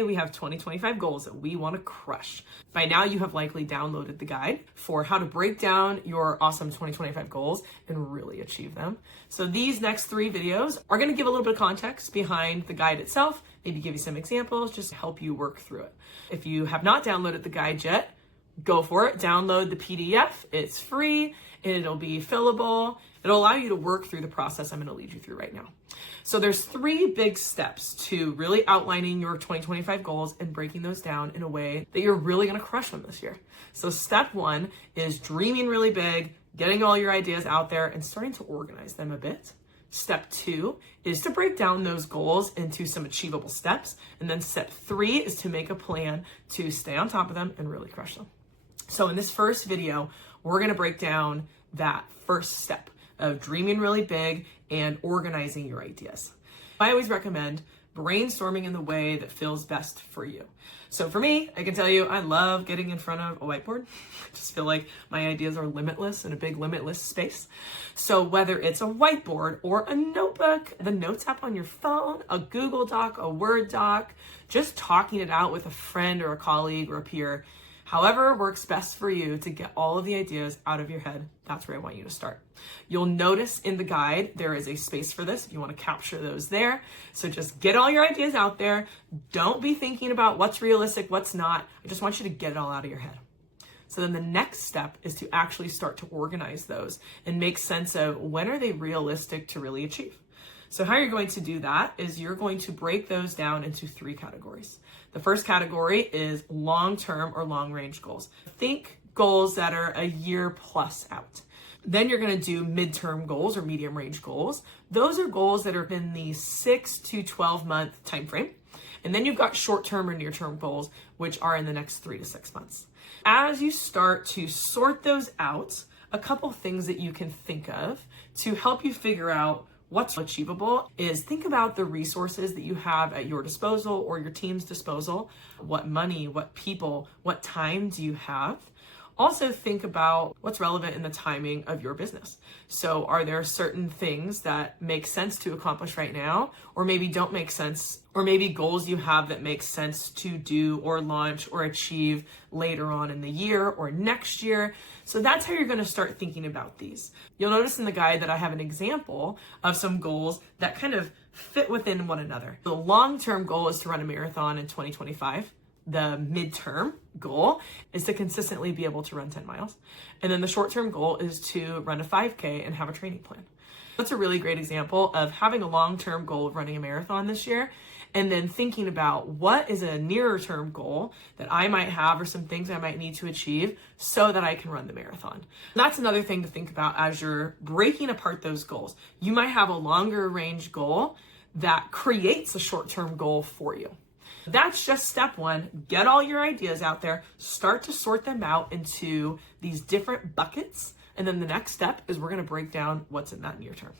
say we have 2025 goals that we want to crush. By now, you have likely downloaded the guide for how to break down your awesome 2025 goals and really achieve them. So these next 3 videos are going to give a little bit of context behind the guide itself, maybe give you some examples, just to help you work through it. If you have not downloaded the guide yet, go for it. Download the PDF. It's free. It'll be fillable. It'll allow you to work through the process I'm going to lead you through right now. So there's 3 big steps to really outlining your 2025 goals and breaking those down in a way that you're really going to crush them this year. So step 1 is dreaming really big, getting all your ideas out there and starting to organize them a bit. Step 2 is to break down those goals into some achievable steps. And then step 3 is to make a plan to stay on top of them and really crush them. So in this first video, we're going to break down that first step of dreaming really big and organizing your ideas. I always recommend brainstorming in the way that feels best for you. So for me, I can tell you, I love getting in front of a whiteboard. I just feel like my ideas are limitless in a big limitless space. So whether it's a whiteboard or a notebook, the notes app on your phone, a Google Doc, a Word doc, just talking it out with a friend or a colleague or a peer, however works best for you to get all of the ideas out of your head, that's where I want you to start. You'll notice in the guide, there is a space for this if you want to capture those there. So just get all your ideas out there. Don't be thinking about what's realistic, what's not. I just want you to get it all out of your head. So then the next step is to actually start to organize those and make sense of when are they realistic to really achieve. So how you're going to do that is you're going to break those down into 3 categories. The first category is long-term or long-range goals. Think goals that are a year plus out. Then you're going to do midterm goals or medium-range goals. Those are goals that are in the 6 to 12-month time frame. And then you've got short-term or near-term goals, which are in the next 3 to 6 months. As you start to sort those out, a couple things that you can think of to help you figure out what's achievable is think about the resources that you have at your disposal or your team's disposal. What money, what people, what time do you have? Also think about what's relevant in the timing of your business. So are there certain things that make sense to accomplish right now, or maybe don't make sense, or maybe goals you have that make sense to do or launch or achieve later on in the year or next year? So that's how you're going to start thinking about these. You'll notice in the guide that I have an example of some goals that kind of fit within one another. The long-term goal is to run a marathon in 2025. The midterm goal is to consistently be able to run 10 miles. And then the short-term goal is to run a 5K and have a training plan. That's a really great example of having a long-term goal of running a marathon this year, and then thinking about what is a nearer term goal that I might have or some things I might need to achieve so that I can run the marathon. That's another thing to think about as you're breaking apart those goals. You might have a longer range goal that creates a short-term goal for you. That's just step 1. Get all your ideas out there, start to sort them out into these different buckets. And then the next step is we're going to break down what's in that near term.